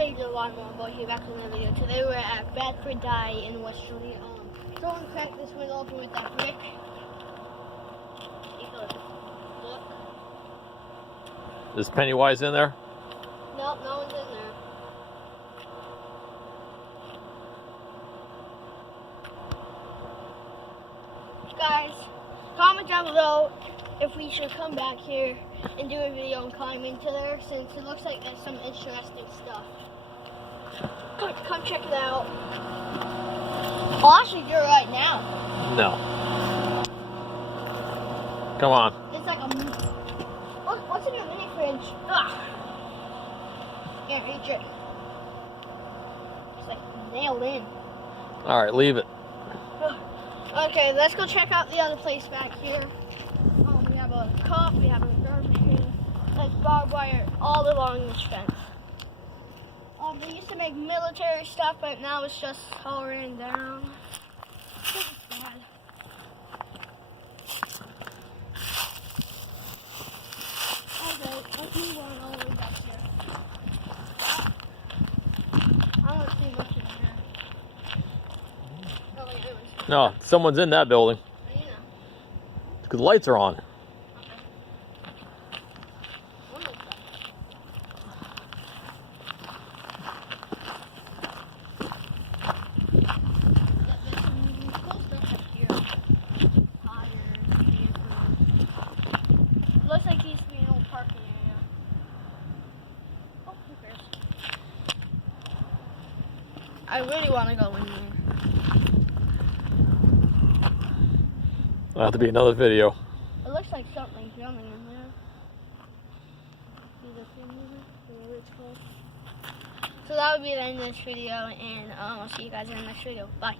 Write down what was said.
Brady, the lawnmower boy, here back in the video. Today we're at Bradford in Westerly. Someone cracked this window open with that brick. Look. Is Pennywise in there? Nope, no one's in there. Guys, comment down below if we should come back here and do a video and climb into there, since it looks like there's some interesting stuff. Come check it out. I'll actually do it right now. No. Come on. It's like a... What's in your mini fridge? Ugh. Can't reach it. It's like nailed in. Alright, leave it. Okay, let's go check out the other place back here. We have a cup, we have a garbage can, like barbed wire all along this fence. They used to make military stuff, but now it's just all ran down. It's bad. Okay, let's move on all the way back here. I don't see much in here. Oh, wait, anyways. No, someone's in that building. Yeah. Because the lights are on. Looks like he's in an old parking area. Oh, who cares? I really want to go in there. That'll have to be another video. It looks like something's running in there. See the thing moving? Whatever it's called. So that would be the end of this video, and I'll see you guys in the next video. Bye.